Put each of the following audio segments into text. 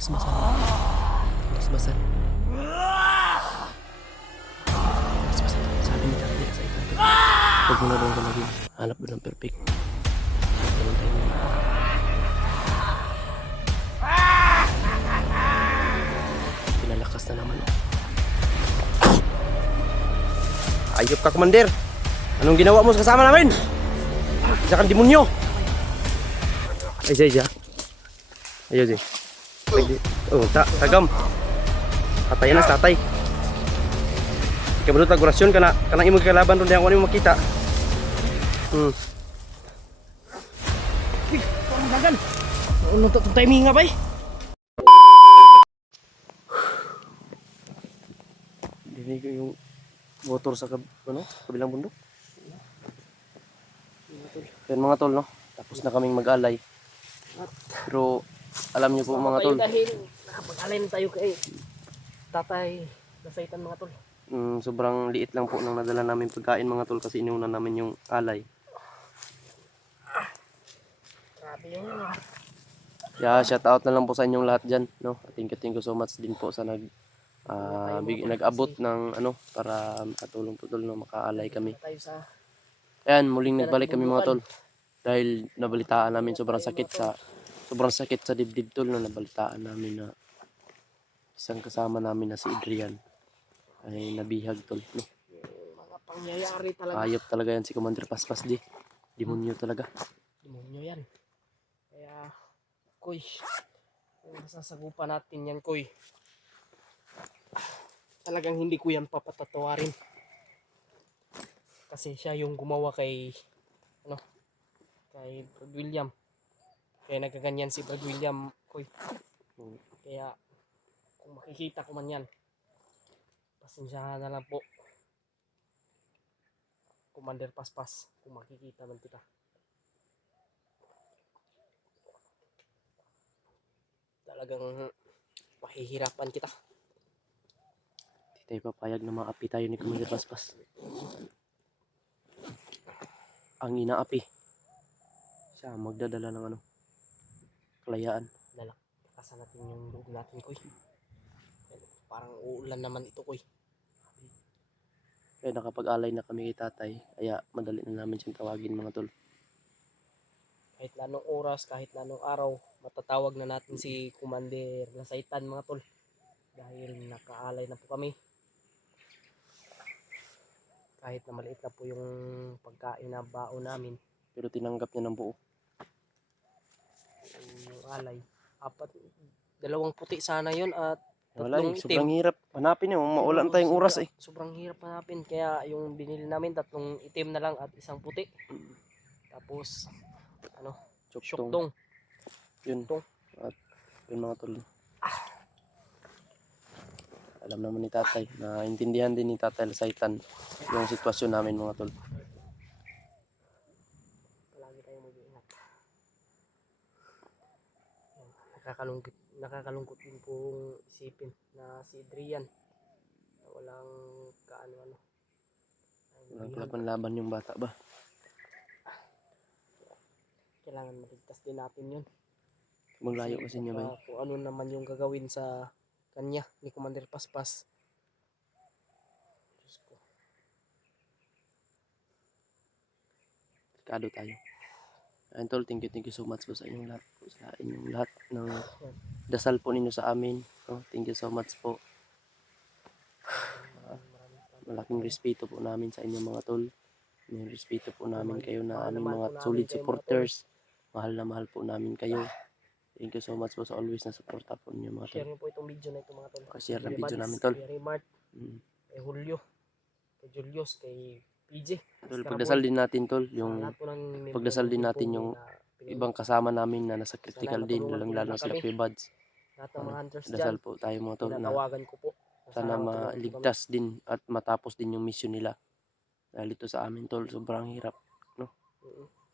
Basbasan. Basbasan. Basbasan. Sabi ni tatay sa itatay. Huwag mo na doon ka lagi. Hanap mo ng perfect. Ganun tayo mo. Pinalakas na naman. Ayop ka, Commander. Anong ginawa mo sa kasama namin? Isa kang demonyo. Ay, siya. Ayaw, siya. Oh, tagam. Patay na, tatay. Ikaw ba tagurasyon ka na imong kalaban ron diyan ko nimo makita. Pambagan. Ano to timing nga bay? Dinig ko yung motor sa kabilang bundok. Yan mga tol, no? Tapos na kaming mag-alay. Pero alam niyo po mga tol, dahil nakapag-alay na tayo kay tatay nasaitan mga tol. Sobrang liit lang po nang nadala namin pagkain mga tol kasi iniuna namin yung alay. Grabe yun. Yeah, shout out na lang po sa inyong lahat diyan, no? Thank you so much din po sa nag-abot ng para makatulong po tol, no, makaalay kami. Ayan, muling nagbalik kami mga tol. Dahil nabalitaan namin sobrang sakit sa dibdib tol, no, nabalitaan namin na isang kasama namin na si Adrian ay nabihag tol, no. Mga pangyayari talaga. Ayop talaga yan si Commander Paspas di. Demonyo talaga. Demonyo yan. Kaya, Koy, masasagupan natin yan, Koy. Talagang hindi ko yan papatatawarin. Kasi siya yung gumawa kay Brad William. Kaya nagaganyan si Brad William, Koy. Kaya, kung makikita ko man yan, pasensyahan na lang po. Commander Paspas, kung makikita man kita. Talagang pahihirapan kita. Hindi tayo papayag na maapi tayo ni Commander Paspas. Ang inaapi, siya magdadala ng kalayaan. Lakasan natin yung loob natin, Koy. Parang uulan naman ito, Koy. Kaya nakapag-alay na kami kay tatay, kaya madali na namin siyang tawagin mga tol. Kahit na anong oras, kahit na anong araw, matatawag na natin si Commander Nasaitan mga tol. Dahil nakaalay na po kami. Kahit na maliit na po yung pagkain na baon namin. Pero tinanggap niya ng buo. Yung alay. Dalawang puti sana yon at Wala tatlong sobrang itim. hirap. Hanapin niyo, maulan tayong oras eh. Sobrang hirap hanapin. Kaya yung binili namin, tatlong itim na lang at isang puti. Tapos, syokdong. Yun. At yun mga tol. Alam naman ni tatay, na intindihan din ni tatay Nasaitan yung sitwasyon namin mga tol. Palagi tayong mag-iingat. Nakakalungkot din pong isipin na si Adrian na walang kaano-ano. Walang kalaban-laban yung bata ba? Kailangan maligtas din natin yun. Maglayo kasi niya ba? Kung ano naman yung gagawin sa kanya ni Commander Paspas. Diyos ko. Delikado tayo. Ayun tol, thank you so much po sa inyong lahat. Sa inyong lahat ng dasal po ninyo sa amin. Thank you so much po. Malaking respeto po namin sa inyong mga tol. May respeto po namin kayo na aming mga solid supporters. Mahal na mahal po namin kayo. Thank you so much po sa always na suporta po ninyo mga tol. Share niyo po itong video na ito mga tol. Share ng video namin tol. Kay Mart, kay Julio, kay Julius, kay PJ. Tol, pagdasal din natin tol, yung pagdasal din natin yung ibang kasama namin na nasa critical din, lalo sila Kuya Buds. Lahat ng mga hunters Dasal dyan, po tayo mga tol na tinatawagan ko po. sana maligtas din at matapos din yung mission nila. Dahil ito sa amin tol, sobrang hirap, no?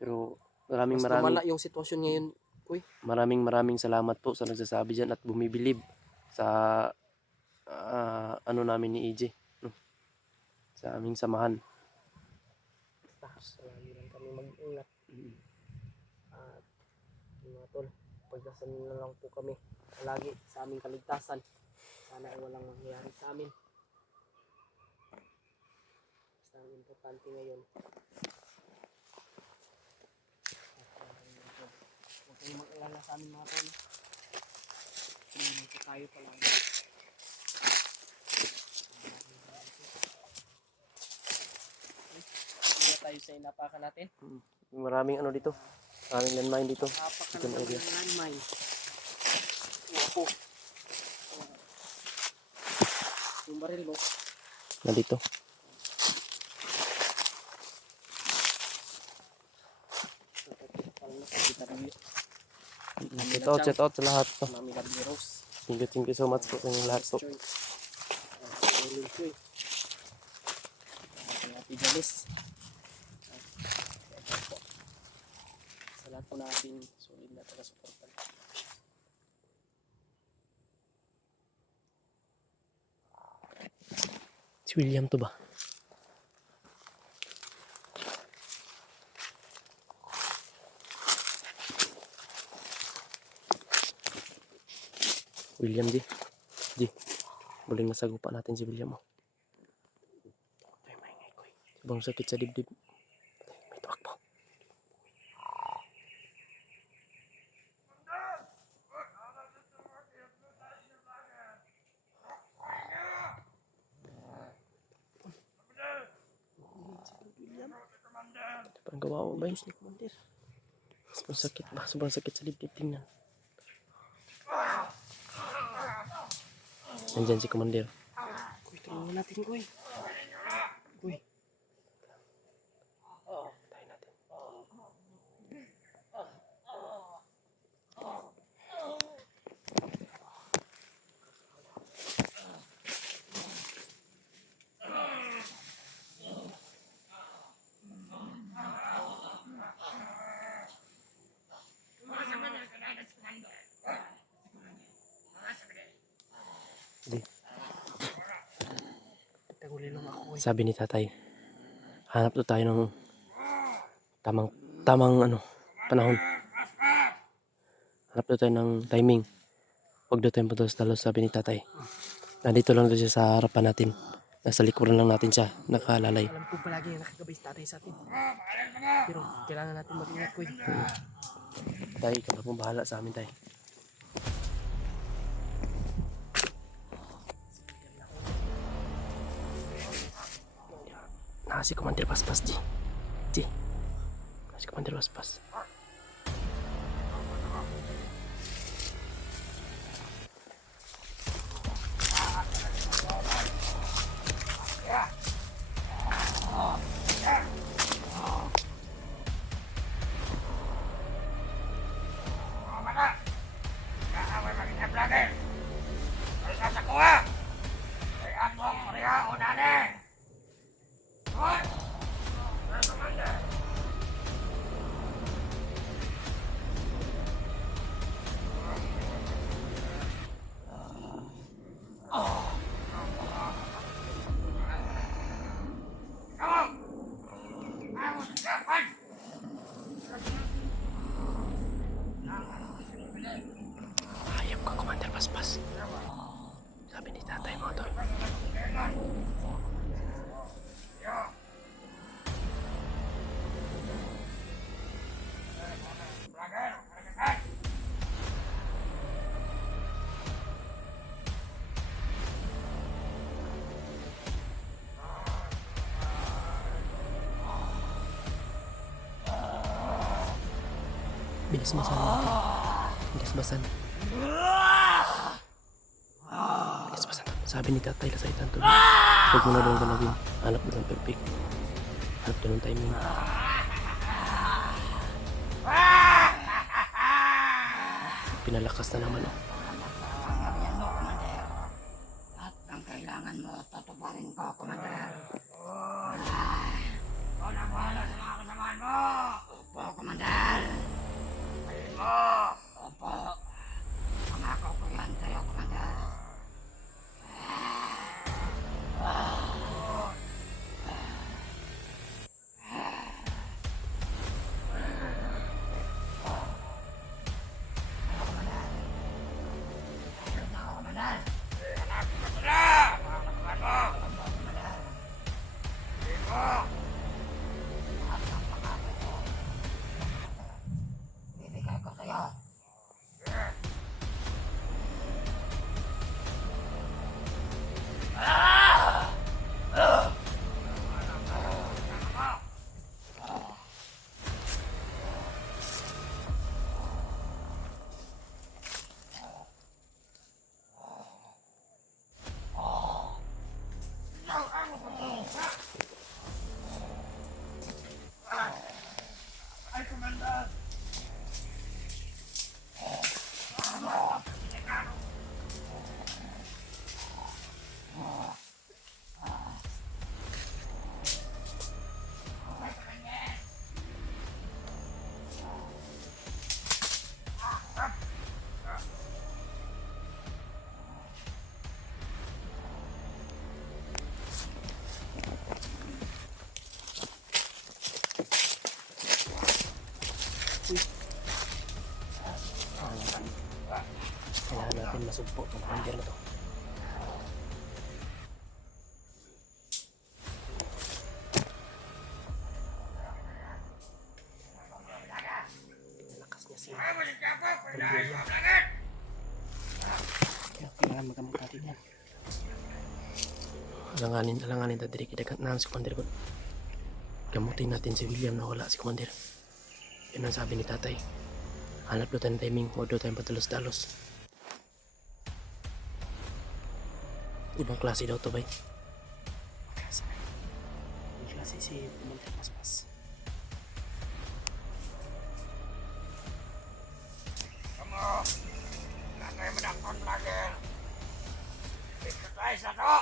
Pero maraming yung sitwasyon ngayon, Kuy. Maraming salamat po sa nagsasabi diyan at bumibilib sa namin ni EJ, no? Sa aming samahan. Basta lagi lang kami mag-ingat. At mga tol, pagdasal na lang po kami palagi sa aming kaligtasan. Sana ay walang mangyayari sa amin. Basta ang importante ngayon, huwag kayong mag-alala sa amin mga tol. Tumulong po tayo palagi. Hindi na tayo sa inapakan natin. Maraming ano dito. Maraming landmine dito. Apak ka Ito na naman area. ng landmine. Opo. Yung baril mo. Nandito. Parang nakakita kami. Shout out sa lahat to. Mami Lovely Rose. Thank you so much po sa inyong lahat to. Choy. Rolling Choy. Happy Janice. Sa lahat po natin solid na taga-suportan. Si William to ba? William di. Muling nasagupa natin si William oh. Ay maingay ko. Sobrang sakit sa dibdib. May tumakbo. Parang gawa ba yun? Sobrang sakit ba? Sobrang sakit sa dibdib. Tingnan. Nandyan si Commander. Kuy, tulungan natin, Kuy. Kuy. Tayo natin. Di. Tagulilong ako, Kuy. Sabi ni tatay, hanap to tayo ng tamang ano, panahon. Hanap to tayo ng timing. Huwag daw tayong punta sa talos, sabi ni tatay. Nandito lang daw siya sa harapan natin. Nasa likuran lang natin siya, nakalalay. Alam ko palagi na nakagabay si tatay sa atin. Pero kailangan natin mag-ingat, Kuy. Tay, ikaw na pong bahala sa amin, tay. Si Commander Paspas, G. Si Commander Paspas. Hayop ka, Commander Paspas. Sabi ni tatay mo, tol. Bilis masan natin. Bilis basan. Bilis basan. Sabi ni tatay, lasaitan to. Huwag mo na daw galawin. Hanap mo ng perfect. Hanap doon ng timing. Pinalakas na naman oh. At ang kailangan mo, tatuparin ko, Commander. Ikaw na bahala sa mga kasamaan mo! Opo, Commander! Ayun mo! Opo! Pangako ko yan sa'yo, Commander. masugpo itong commander na to. Lakas niya siya. Kaya kailangan magamot natin yan. Alanganin na diri kidagat na si commander ko. Gamutin natin si William na wala si commander. Yan ang sabi ni tatay. Hanap daw tayong timing, huwag daw tayong padalos-dalos. Ibang klase daw to, bay. Ibang klase si Commander Paspas. Kamu, langay menakon lagi. Ikut tayo sa to.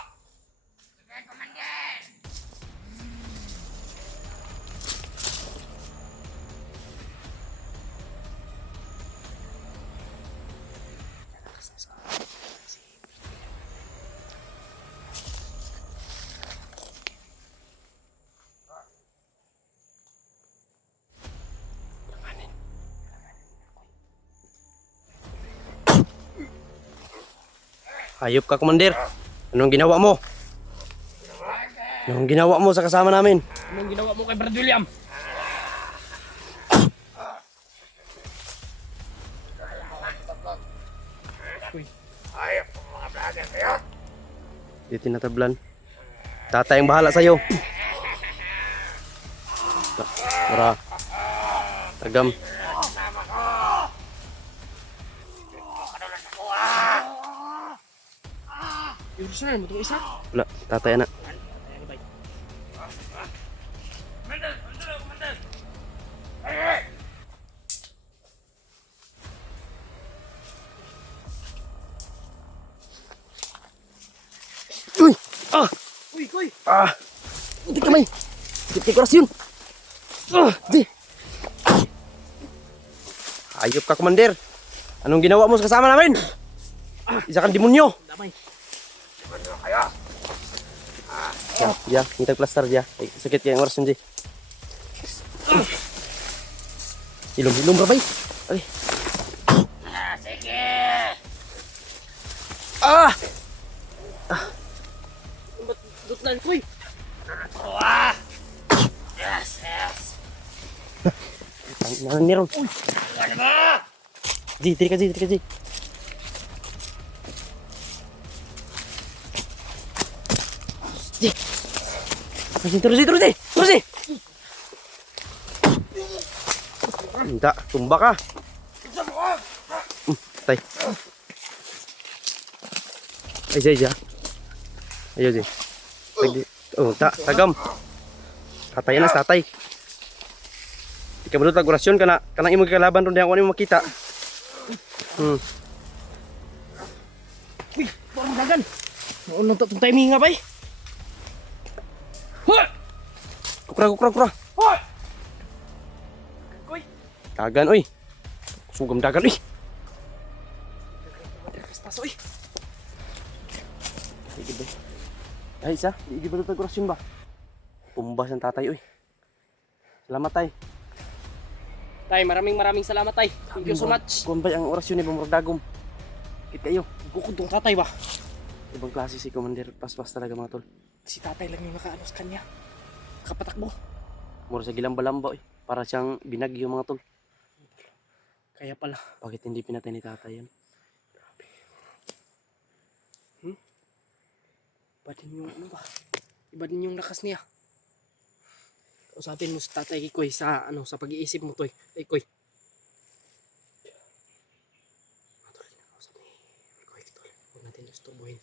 Sige, komandan. Hayop ka, Commander. Anong ginawa mo? Anong ginawa mo sa kasama namin? Anong ginawa mo kay Brad William? Ayop po mga vlogger kayo. Di tinatablan. Tatay ang bahala sa'yo. Tara. Tagam. Sama ko. Kanulan ako Yung saan mo itong isa? Wala, tatay na. Ayan, bay. Komandan, komandan. Hey! Uy! Ah! Uy, koy! Ah! Hindi kamay! Sakit kay korasyon! Di! Hayop ka, Commander! Anong ginawa mo sa kasama namin? Isa kang demonyo! Damay. Ano kayo? Ya, ngitag plaster dia. Ay, sakit kay korasyon, di. Ilom-ilom ra bay. Ay. Sige. Ah! Ba't dutlan, koy? Yes, yes. Nang niron. Ano mo? Ji, diri ka, Ji. Ji. Terus, Ji. Enggak, tumbak ah. Tay. Ay, Ji. Ayo, Ji. Oh, tagam. Tatay na, tatay. Ikaw mo doon orasyon ka na imong kalaban ron diyan ko nimo makita. Uy, parang dagan. Noon lang itong timing nga, bay. Hoy! Kukra. Hoy! Koy! Dagan oy. Sugam dagan oy. Paspas, uy. Sige ba? Ay isa, di ba doon orasyon ba? Tumbas ang tatay oy. Salamat tay. Tay, maraming salamat, tay. Thank you so much. Kumbay ang orasyon ni Bumurog Dagom. Kit kayo. Bukod tong tatay ba? Ibang klase si Commander Paspas talaga mga tol. Si tatay lang yung nakaano sa kanya. Kapatakbo. Mura sa gilamba-lamba oy. Para siyang binagyo mga tol. Kaya pala. Bakit hindi pinatay ni tatay yan? Iba din yung ano ba? Iba din yung lakas niya. Usapin mo sa tatay kay Koy sa ano sa pag-iisip mo toy. Ay Koy. Matuloy na kausap ni Koy tol. Huwag natin istorbohin.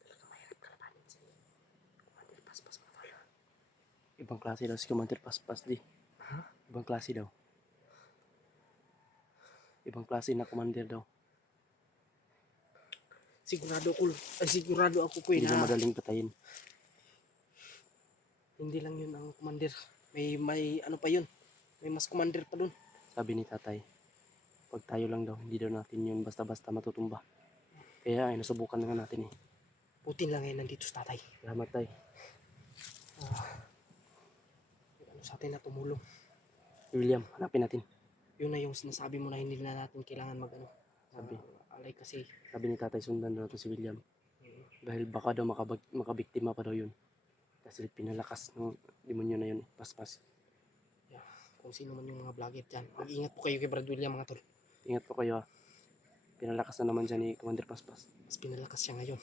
Talaga mahirap kalabanin si Commander Paspas mga tol. Ibang klase daw si Commander Paspas di. Ha? Ibang klase daw. Ibang klase na commander daw. Sigurado ako Koy Hindi na na madaling patayin. hindi lang yun ang commander. May ano pa yun. May mas commander pa dun. Sabi ni tatay, pag tayo lang daw, hindi daw natin yun basta-basta matutumba. Kaya ay nasubukan na nga natin eh. Putin lang ngayon nandito sa tatay. Salamat tay. Ano sa atin na tumulong. William, hanapin natin. Yun na yung sinasabi mo na hindi na natin kailangan Sabi. alay kasi. Sabi ni tatay, sundan daw to si William. Dahil baka daw makabiktima pa daw yun. Kasi pinalakas ng demonyo na yun. Paspas. Kung sino man yung mga vlogger dyan. Mag-ingat po kayo kay Brad William mga tol. Ingat po kayo Pinalakas na naman siya ni Commander Paspas. Mas pinalakas siya ngayon.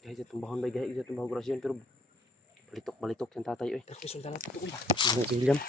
Gahit itong bahon ba, gahit itong bahon grasyon. Pero balitok-balitok yung tatay. Pero kung sundalo, tutuloy ba? William.